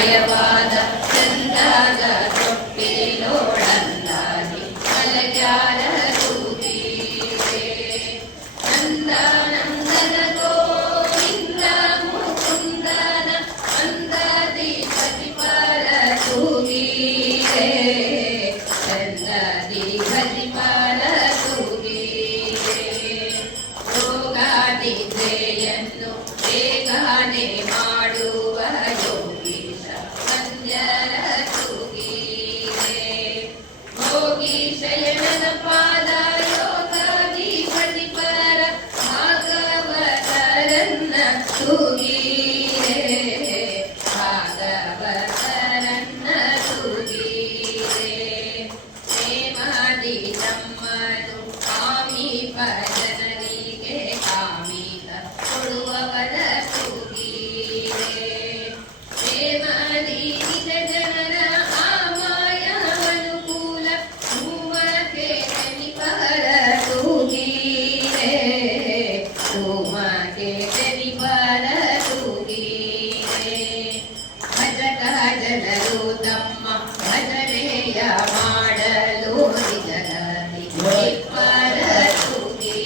ನಯವಾದ ಚಂದದ ತೊಟ್ಟಿಲೋಡನ್ನಾಗಿ ಅಲಗಾರ ಕೂತೀರೆ ನಂದ ನಂದನ ಗೋವಿಂದ ಮುಕುಂದನ ಅಂದದಿ ಪ್ರತಿಪರ ತೂಗೀರೆ ಚಂದದಿ ಪ್ರತಿಪರ ತೂಗೀರೆ ಯೋಗಾದಿ ಜಯನ್ನು ಬೇಗನೆ ಮಾ ശരണപാദായോഗാധിപതിപര ഭാഗവതരന്ന സുഖി ಜನರು ತಮ್ಮ ಭಜನೆಯ ಮಾಡಲು ನಿಜಗತಿ ಪರಸುಗೆ